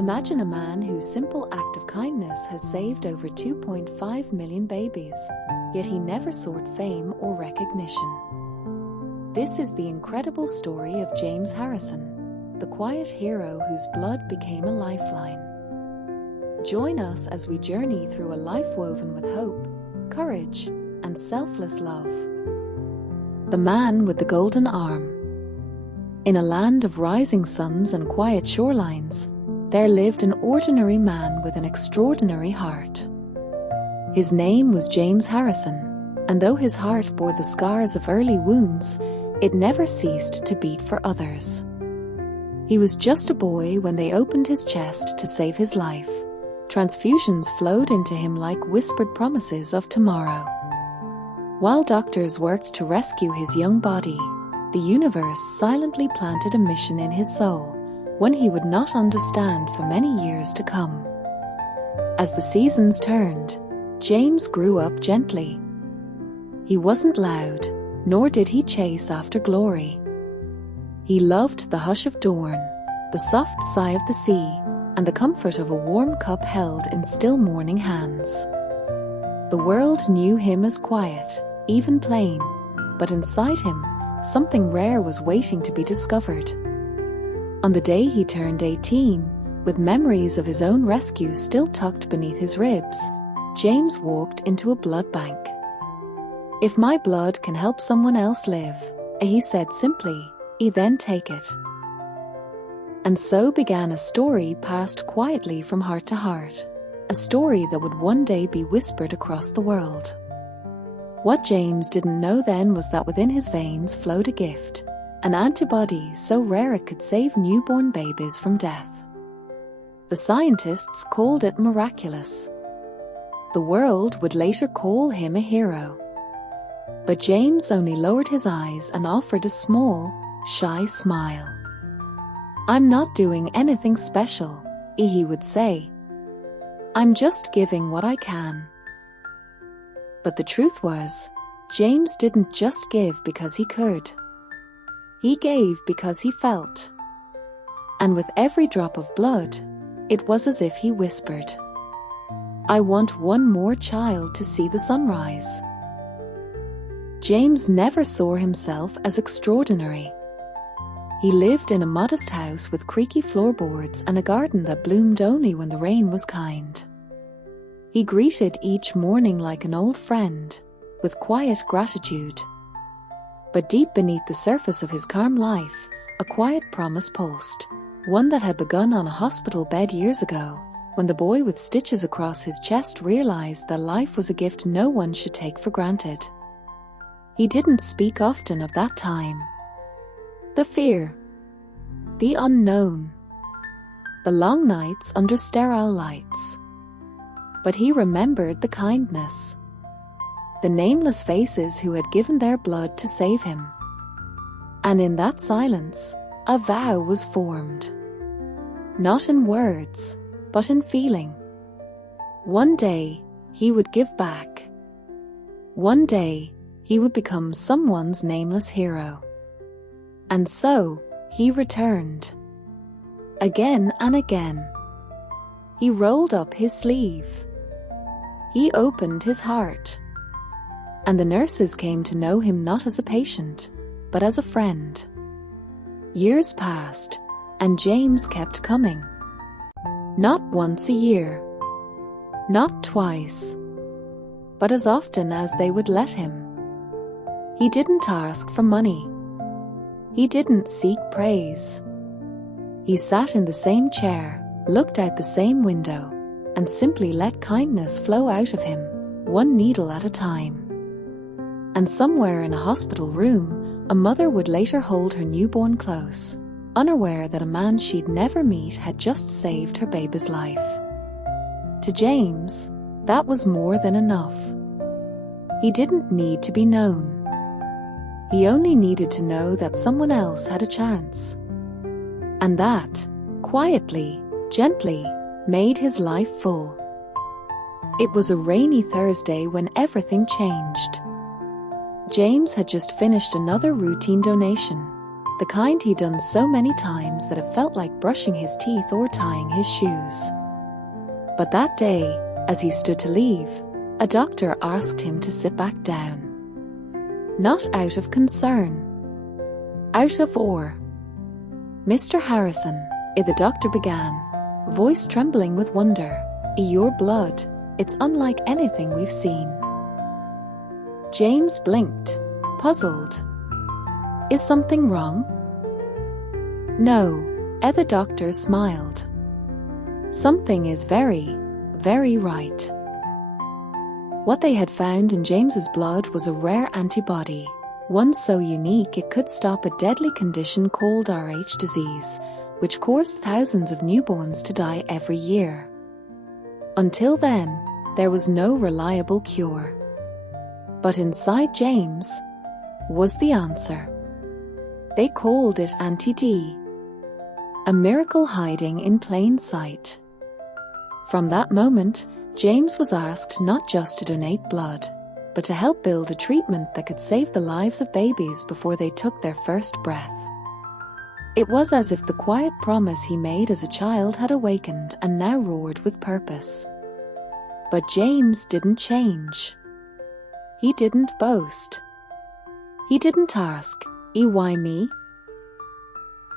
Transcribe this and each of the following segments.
Imagine a man whose simple act of kindness has saved over 2.5 million babies, yet he never sought fame or recognition. This is the incredible story of James Harrison, the quiet hero whose blood became a lifeline. Join us as we journey through a life woven with hope, courage, and selfless love. The Man with the Golden Arm. In a land of rising suns and quiet shorelines, there lived an ordinary man with an extraordinary heart. His name was James Harrison, and though his heart bore the scars of early wounds, it never ceased to beat for others. He was just a boy when they opened his chest to save his life. Transfusions flowed into him like whispered promises of tomorrow. While doctors worked to rescue his young body, the universe silently planted a mission in his soul, one he would not understand for many years to come. As the seasons turned, James grew up gently. He wasn't loud, nor did he chase after glory. He loved the hush of dawn, the soft sigh of the sea, and the comfort of a warm cup held in still morning hands. The world knew him as quiet, even plain, but inside him, something rare was waiting to be discovered. On the day he turned 18, with memories of his own rescue still tucked beneath his ribs, James walked into a blood bank. "If my blood can help someone else live," he said simply, "then take it." And so began a story passed quietly from heart to heart, a story that would one day be whispered across the world. What James didn't know then was that within his veins flowed a gift, an antibody so rare it could save newborn babies from death. The scientists called it miraculous. The world would later call him a hero. But James only lowered his eyes and offered a small, shy smile. "I'm not doing anything special," he would say. "I'm just giving what I can." But the truth was, James didn't just give because he could. He gave because he felt. And with every drop of blood, it was as if he whispered, "I want one more child to see the sunrise." James never saw himself as extraordinary. He lived in a modest house with creaky floorboards and a garden that bloomed only when the rain was kind. He greeted each morning like an old friend, with quiet gratitude. But deep beneath the surface of his calm life, a quiet promise pulsed, one that had begun on a hospital bed years ago, when the boy with stitches across his chest realized that life was a gift no one should take for granted. He didn't speak often of that time. The fear, the unknown, the long nights under sterile lights. But he remembered the kindness, the nameless faces who had given their blood to save him. And in that silence, a vow was formed. Not in words, but in feeling. One day, he would give back. One day, he would become someone's nameless hero. And so, he returned. Again and again. He rolled up his sleeve. He opened his heart. And the nurses came to know him not as a patient, but as a friend. Years passed, and James kept coming. Not once a year. Not twice. But as often as they would let him. He didn't ask for money. He didn't seek praise. He sat in the same chair, looked out the same window, and simply let kindness flow out of him, one needle at a time. And somewhere in a hospital room, a mother would later hold her newborn close, unaware that a man she'd never meet had just saved her baby's life. To James, that was more than enough. He didn't need to be known. He only needed to know that someone else had a chance. And that, quietly, gently, made his life full. It was a rainy Thursday when everything changed. James had just finished another routine donation, the kind he'd done so many times that it felt like brushing his teeth or tying his shoes. But that day, as he stood to leave, a doctor asked him to sit back down. Not out of concern, out of awe. "Mr. Harrison," the doctor began, voice trembling with wonder, "your blood, it's unlike anything we've seen." James blinked, puzzled. "Is something wrong?" "No," the doctor smiled. "Something is very, very right." What they had found in James's blood was a rare antibody, one so unique it could stop a deadly condition called Rh disease, which caused thousands of newborns to die every year. Until then, there was no reliable cure. But inside James was the answer. They called it Anti-D, a miracle hiding in plain sight. From that moment, James was asked not just to donate blood, but to help build a treatment that could save the lives of babies before they took their first breath. It was as if the quiet promise he made as a child had awakened and now roared with purpose. But James didn't change. He didn't boast. He didn't ask, "Why me?"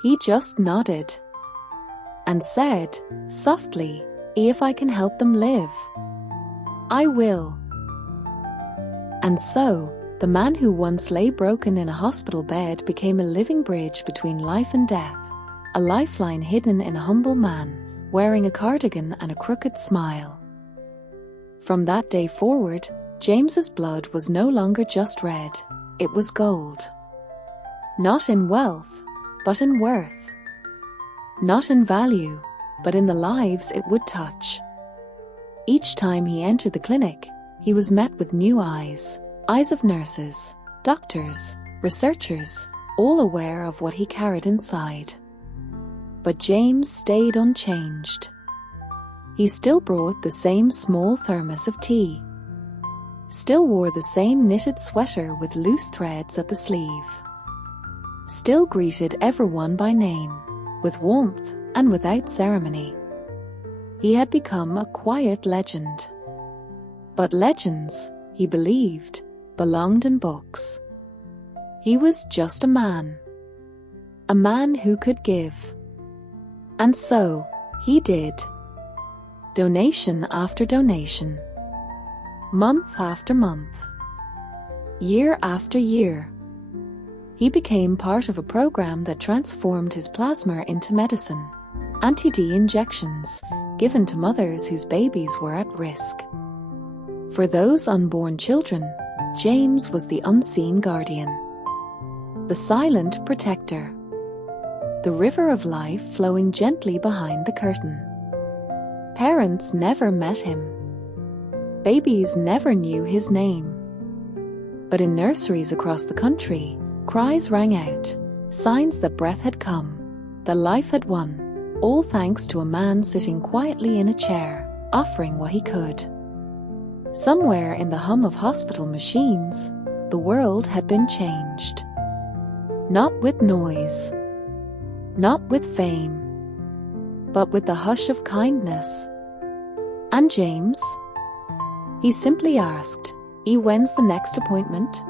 He just nodded and said, softly, "If I can help them live, I will." And so, the man who once lay broken in a hospital bed became a living bridge between life and death, a lifeline hidden in a humble man, wearing a cardigan and a crooked smile. From that day forward, James's blood was no longer just red, it was gold. Not in wealth, but in worth. Not in value, but in the lives it would touch. Each time he entered the clinic, he was met with new eyes of nurses, doctors, researchers, all aware of what he carried inside. But James stayed unchanged. He still brought the same small thermos of tea, still wore the same knitted sweater with loose threads at the sleeve, still greeted everyone by name, with warmth and without ceremony. He had become a quiet legend. But legends, he believed, belonged in books. He was just a man who could give. And so, he did. Donation after donation. Month after month. Year after year. He became part of a program that transformed his plasma into medicine. Anti-D injections, given to mothers whose babies were at risk. For those unborn children, James was the unseen guardian, the silent protector, the river of life flowing gently behind the curtain. Parents never met him. Babies never knew his name. But in nurseries across the country, cries rang out, signs that breath had come, that life had won, all thanks to a man sitting quietly in a chair, offering what he could. Somewhere in the hum of hospital machines, the world had been changed. Not with noise, not with fame, but with the hush of kindness. And James? He simply asked, "When's the next appointment?"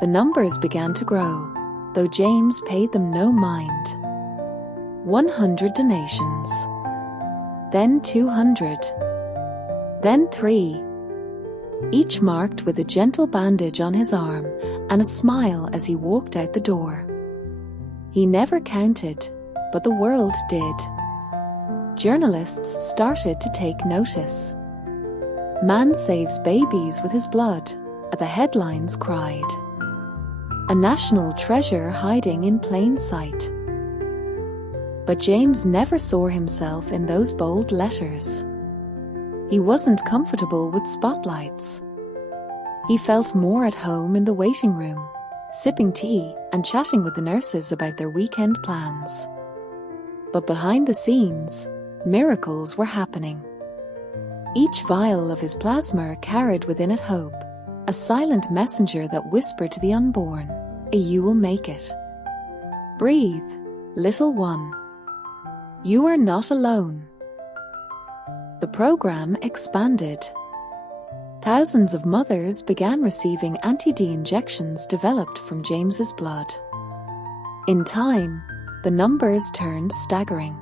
The numbers began to grow, though James paid them no mind. 100 donations, then 200, then 3, each marked with a gentle bandage on his arm and a smile as he walked out the door. He never counted, but the world did. Journalists started to take notice. "Man saves babies with his blood," the headlines cried. A national treasure hiding in plain sight. But James never saw himself in those bold letters. He wasn't comfortable with spotlights. He felt more at home in the waiting room, sipping tea and chatting with the nurses about their weekend plans. But behind the scenes, miracles were happening. Each vial of his plasma carried within it hope, a silent messenger that whispered to the unborn, "You will make it. Breathe, little one. You are not alone. The program expanded. Thousands of mothers began receiving anti-D injections developed from James's blood. In time, the numbers turned staggering.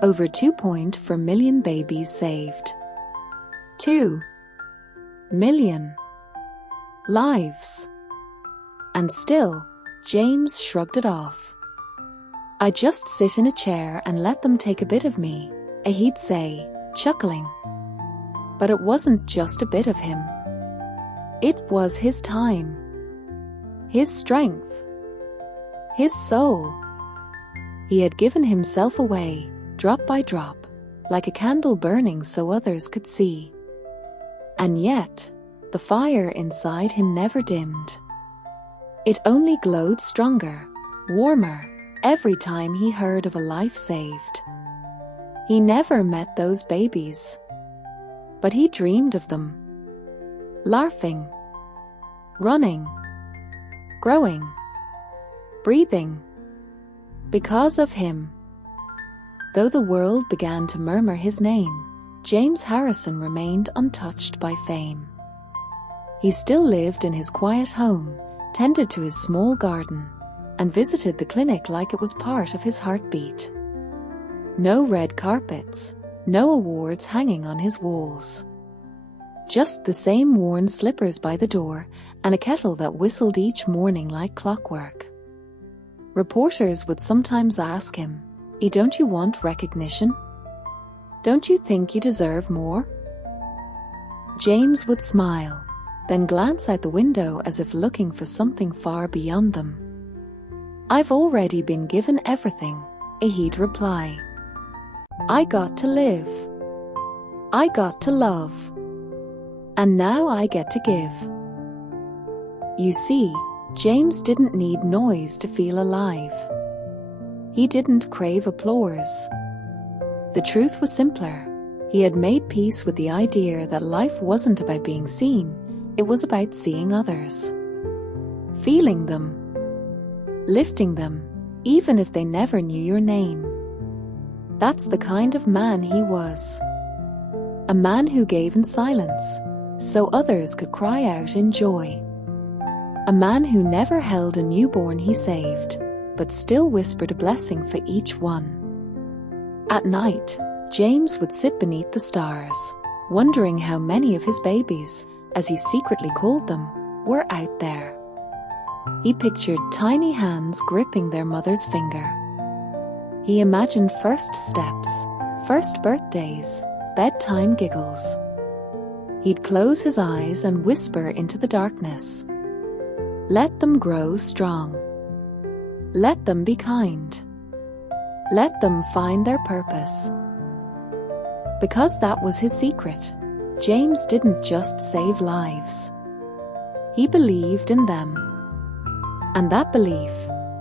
Over 2.4 million babies saved. 2 million lives. And still, James shrugged it off. "I just sit in a chair and let them take a bit of me," he'd say, chuckling. But it wasn't just a bit of him. It was his time, his strength, his soul. He had given himself away, drop by drop, like a candle burning so others could see. And yet, the fire inside him never dimmed. It only glowed stronger, warmer, every time he heard of a life saved. He never met those babies, but he dreamed of them. Laughing, running, growing, breathing. Because of him. Though the world began to murmur his name, James Harrison remained untouched by fame. He still lived in his quiet home, tended to his small garden, and visited the clinic like it was part of his heartbeat. No red carpets, no awards hanging on his walls. Just the same worn slippers by the door and a kettle that whistled each morning like clockwork. Reporters would sometimes ask him, "Don't you want recognition? Don't you think you deserve more?" James would smile, then glance out the window as if looking for something far beyond them. "I've already been given everything," he'd reply. "I got to live. I got to love. And now I get to give." You see, James didn't need noise to feel alive. He didn't crave applause. The truth was simpler. He had made peace with the idea that life wasn't about being seen, it was about seeing others. Feeling them. Lifting them, even if they never knew your name. That's the kind of man he was. A man who gave in silence, so others could cry out in joy. A man who never held a newborn he saved, but still whispered a blessing for each one. At night, James would sit beneath the stars, wondering how many of his babies, as he secretly called them, were out there. He pictured tiny hands gripping their mother's finger. He imagined first steps, first birthdays, bedtime giggles. He'd close his eyes and whisper into the darkness, "Let them grow strong. Let them be kind. Let them find their purpose." Because that was his secret, James didn't just save lives. He believed in them. And that belief,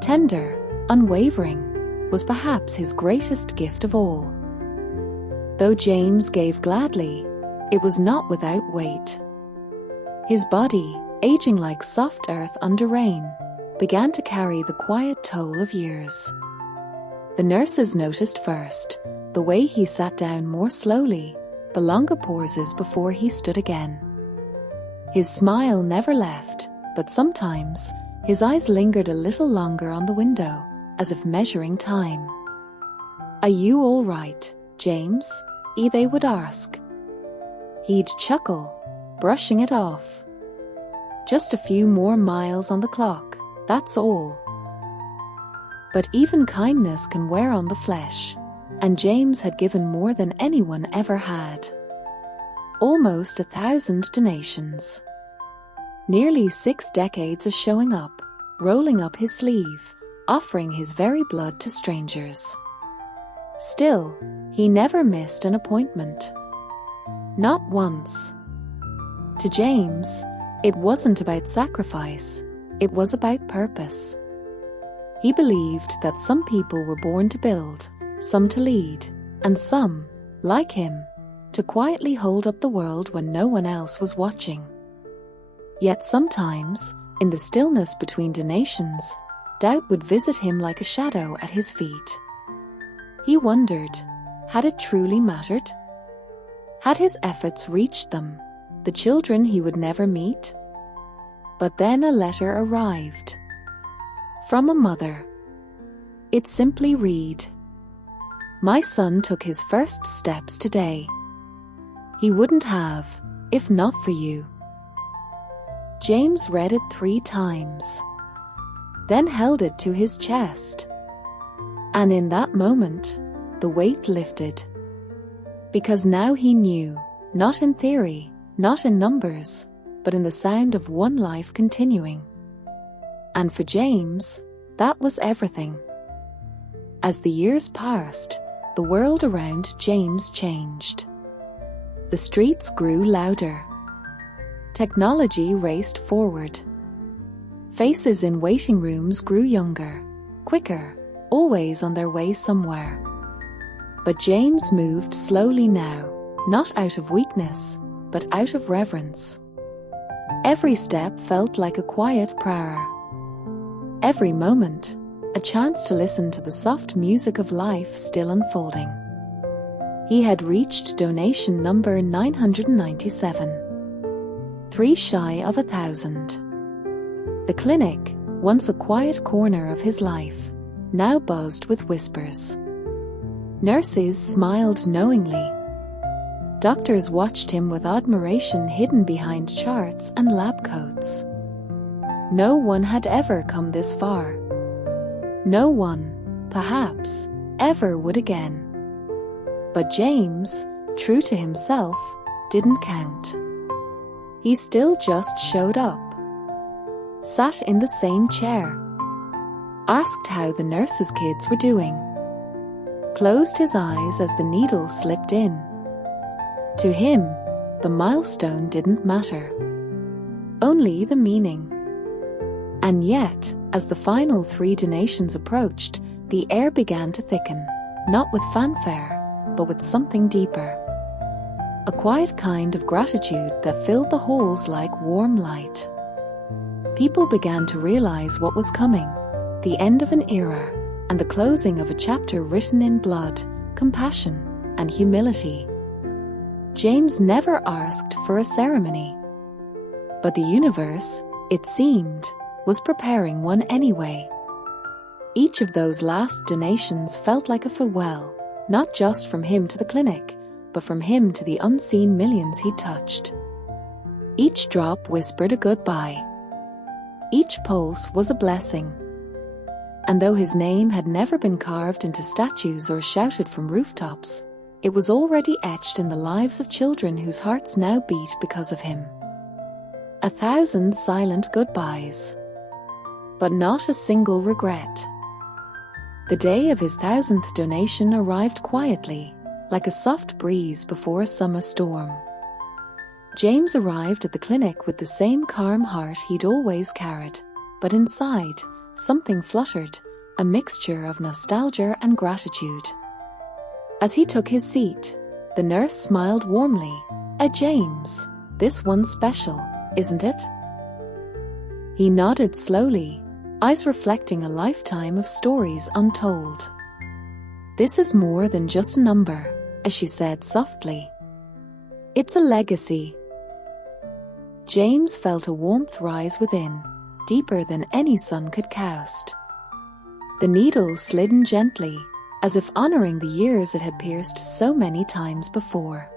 tender, unwavering, was perhaps his greatest gift of all. Though James gave gladly, it was not without weight. His body, aging like soft earth under rain, began to carry the quiet toll of years. The nurses noticed first the way he sat down more slowly, the longer pauses before he stood again. His smile never left, but sometimes his eyes lingered a little longer on the window, as if measuring time. "Are you all right, James?" they would ask. He'd chuckle, brushing it off. "Just a few more miles on the clock, that's all." But even kindness can wear on the flesh, and James had given more than anyone ever had. Almost 1,000 donations. Nearly 6 decades of showing up, rolling up his sleeve, offering his very blood to strangers. Still, he never missed an appointment. Not once. To James, it wasn't about sacrifice, it was about purpose. He believed that some people were born to build, some to lead, and some, like him, to quietly hold up the world when no one else was watching. Yet sometimes, in the stillness between donations, doubt would visit him like a shadow at his feet. He wondered, had it truly mattered? Had his efforts reached them, the children he would never meet? But then a letter arrived. From a mother. It simply read, "My son took his first steps today. He wouldn't have, if not for you." James read it 3 times, then held it to his chest. And in that moment, the weight lifted. Because now he knew, not in theory, not in numbers, but in the sound of one life continuing. And for James, that was everything. As the years passed, the world around James changed. The streets grew louder. Technology raced forward. Faces in waiting rooms grew younger, quicker, always on their way somewhere. But James moved slowly now, not out of weakness, but out of reverence. Every step felt like a quiet prayer. Every moment, a chance to listen to the soft music of life still unfolding. He had reached donation number 997. 3 shy of 1,000. The clinic, once a quiet corner of his life, now buzzed with whispers. Nurses smiled knowingly. Doctors watched him with admiration hidden behind charts and lab coats. No one had ever come this far. No one, perhaps, ever would again. But James, true to himself, didn't count. He still just showed up. Sat in the same chair. Asked how the nurses' kids were doing. Closed his eyes as the needle slipped in. To him, the milestone didn't matter. Only the meaning. And yet, as the final 3 donations approached, the air began to thicken, not with fanfare, but with something deeper. A quiet kind of gratitude that filled the halls like warm light. People began to realize what was coming, the end of an era, and the closing of a chapter written in blood, compassion, and humility. James never asked for a ceremony. But the universe, it seemed, was preparing one anyway. Each of those last donations felt like a farewell, not just from him to the clinic, but from him to the unseen millions he touched. Each drop whispered a goodbye. Each pulse was a blessing. And though his name had never been carved into statues or shouted from rooftops, it was already etched in the lives of children whose hearts now beat because of him. 1,000 silent goodbyes. But not a single regret. The day of his 1,000th donation arrived quietly, like a soft breeze before a summer storm. James arrived at the clinic with the same calm heart he'd always carried, but inside, something fluttered, a mixture of nostalgia and gratitude. As he took his seat, the nurse smiled warmly. James, this one's special, isn't it?" He nodded slowly, eyes reflecting a lifetime of stories untold. "This is more than just a number," as she said softly. "It's a legacy." James felt a warmth rise within, deeper than any sun could cast. The needle slid in gently, as if honoring the years it had pierced so many times before.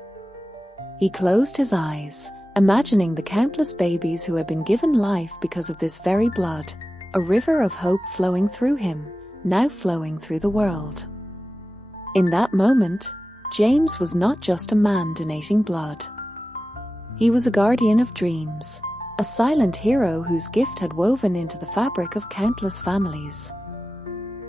He closed his eyes, imagining the countless babies who had been given life because of this very blood, a river of hope flowing through him, now flowing through the world. In that moment, James was not just a man donating blood. He was a guardian of dreams, a silent hero whose gift had woven into the fabric of countless families.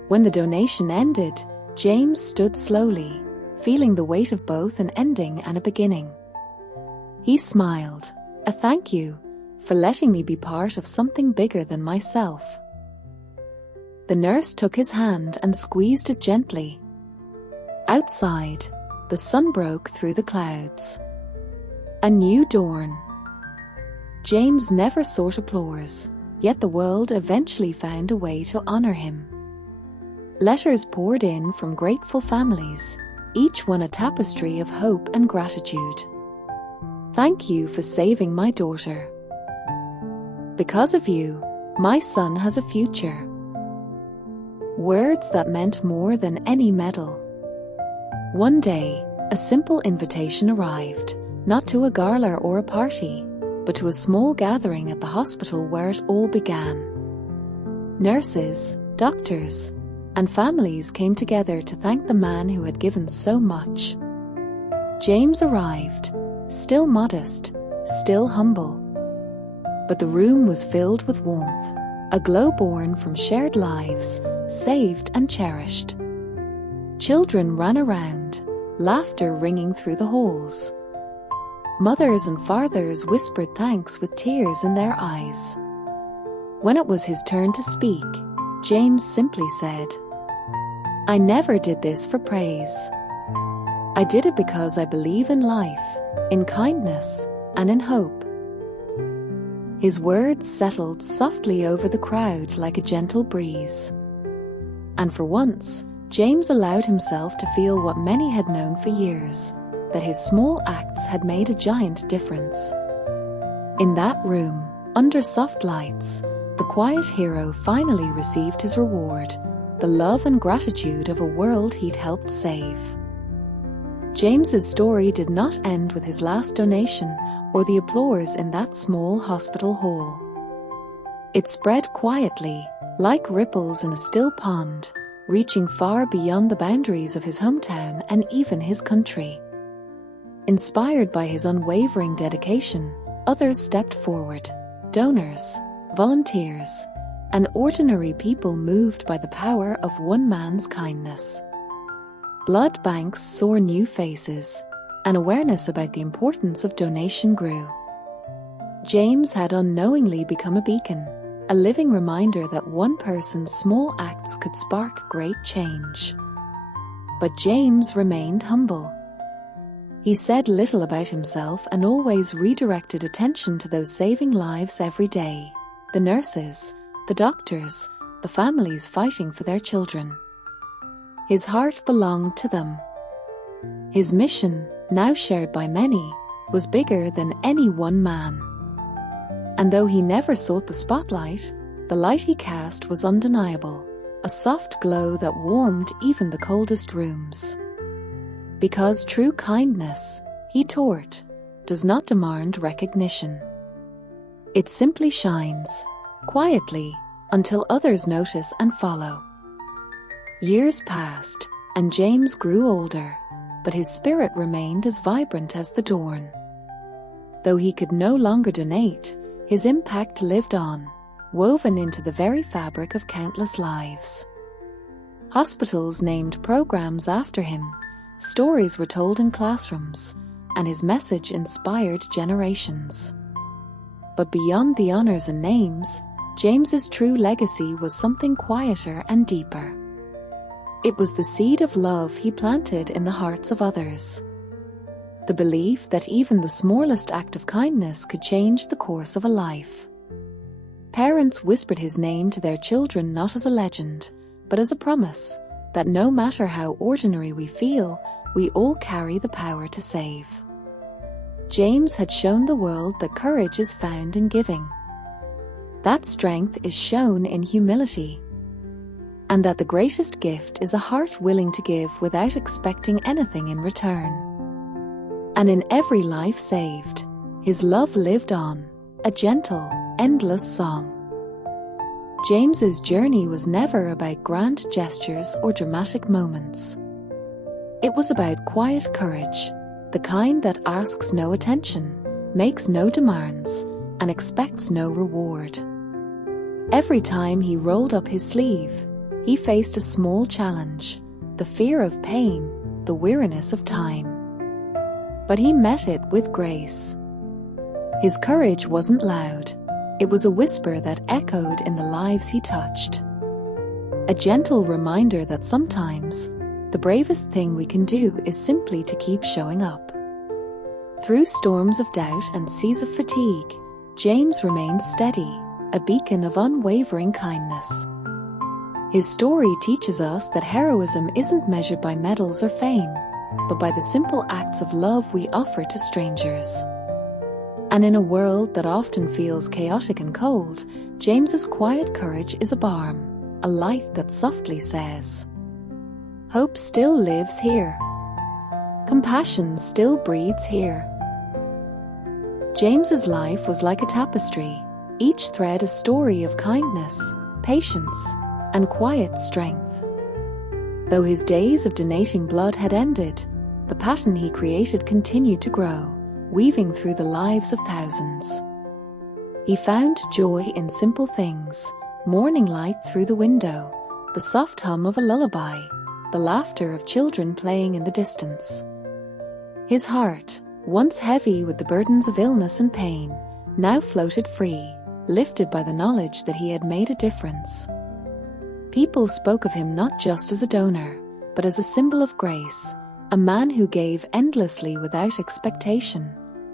When the donation ended, James stood slowly, feeling the weight of both an ending and a beginning. He smiled, a thank you for letting me be part of something bigger than myself. The nurse took his hand and squeezed it gently. Outside, the sun broke through the clouds. A new dawn. James never sought applause. Yet the world eventually found a way to honor him. Letters poured in from grateful families, each one a tapestry of hope and gratitude. Thank you for saving my daughter. Because of you, my son has a future. Words that meant more than any medal. One day, a simple invitation arrived, not to a gala or a party, but to a small gathering at the hospital where it all began. Nurses, doctors, and families came together to thank the man who had given so much. James arrived, still modest, still humble. But the room was filled with warmth, a glow born from shared lives, saved and cherished. Children ran around, laughter ringing through the halls. Mothers and fathers whispered thanks with tears in their eyes. When it was his turn to speak, James simply said, "I never did this for praise. I did it because I believe in life, in kindness, and in hope." His words settled softly over the crowd like a gentle breeze. And for once, James allowed himself to feel what many had known for years, that his small acts had made a giant difference. In that room, under soft lights, the quiet hero finally received his reward, the love and gratitude of a world he'd helped save. James's story did not end with his last donation or the applause in that small hospital hall. It spread quietly, like ripples in a still pond, reaching far beyond the boundaries of his hometown and even his country. Inspired by his unwavering dedication, others stepped forward, donors, volunteers, and ordinary people moved by the power of one man's kindness. Blood banks saw new faces, and awareness about the importance of donation grew. James had unknowingly become a beacon, a living reminder that one person's small acts could spark great change. But James remained humble. He said little about himself and always redirected attention to those saving lives every day, the nurses, the doctors, the families fighting for their children. His heart belonged to them. His mission, now shared by many, was bigger than any one man. And though he never sought the spotlight, the light he cast was undeniable, a soft glow that warmed even the coldest rooms. Because true kindness, he taught, does not demand recognition. It simply shines, quietly, until others notice and follow. Years passed, and James grew older, but his spirit remained as vibrant as the dawn. Though he could no longer donate, his impact lived on, woven into the very fabric of countless lives. Hospitals named programs after him, stories were told in classrooms, and his message inspired generations. But beyond the honors and names, James's true legacy was something quieter and deeper. It was the seed of love he planted in the hearts of others. The belief that even the smallest act of kindness could change the course of a life. Parents whispered his name to their children not as a legend, but as a promise that no matter how ordinary we feel, we all carry the power to save. James had shown the world that courage is found in giving. That strength is shown in humility. And that the greatest gift is a heart willing to give without expecting anything in return. And in every life saved, his love lived on, a gentle, endless song. James's journey was never about grand gestures or dramatic moments. It was about quiet courage, the kind that asks no attention, makes no demands, and expects no reward. Every time he rolled up his sleeve, he faced a small challenge, the fear of pain, the weariness of time. But he met it with grace. His courage wasn't loud. It was a whisper that echoed in the lives he touched. A gentle reminder that sometimes, the bravest thing we can do is simply to keep showing up. Through storms of doubt and seas of fatigue, James remained steady, a beacon of unwavering kindness. His story teaches us that heroism isn't measured by medals or fame, but by the simple acts of love we offer to strangers. And in a world that often feels chaotic and cold, James's quiet courage is a balm, a light that softly says, "Hope still lives here. Compassion still breathes here." James's life was like a tapestry, each thread a story of kindness, patience, and quiet strength. Though his days of donating blood had ended, the pattern he created continued to grow, weaving through the lives of thousands. He found joy in simple things: morning light through the window, the soft hum of a lullaby, the laughter of children playing in the distance. His heart, once heavy with the burdens of illness and pain, now floated free, lifted by the knowledge that he had made a difference. People spoke of him not just as a donor, but as a symbol of grace, a man who gave endlessly without expectation,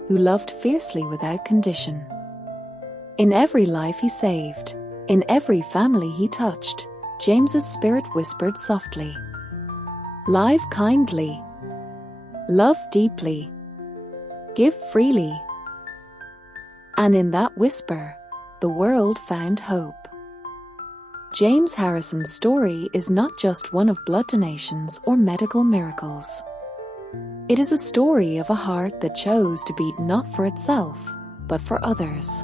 who loved fiercely without condition. In every life he saved, in every family he touched, James's spirit whispered softly, "Live kindly, love deeply, give freely." And in that whisper, the world found hope. James Harrison's story is not just one of blood donations or medical miracles. It is a story of a heart that chose to beat not for itself, but for others.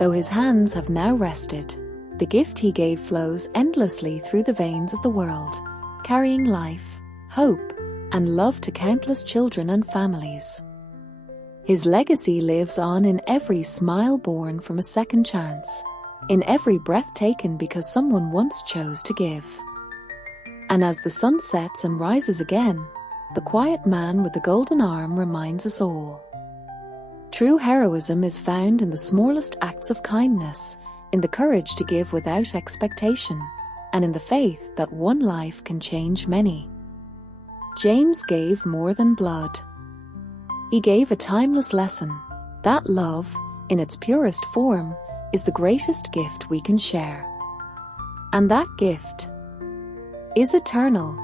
Though his hands have now rested, the gift he gave flows endlessly through the veins of the world, carrying life, hope, and love to countless children and families. His legacy lives on in every smile born from a second chance, in every breath taken because someone once chose to give. And as the sun sets and rises again, the quiet man with the golden arm reminds us all. True heroism is found in the smallest acts of kindness, in the courage to give without expectation, and in the faith that one life can change many. James gave more than blood. He gave a timeless lesson, that love, in its purest form, is the greatest gift we can share. And that gift is eternal.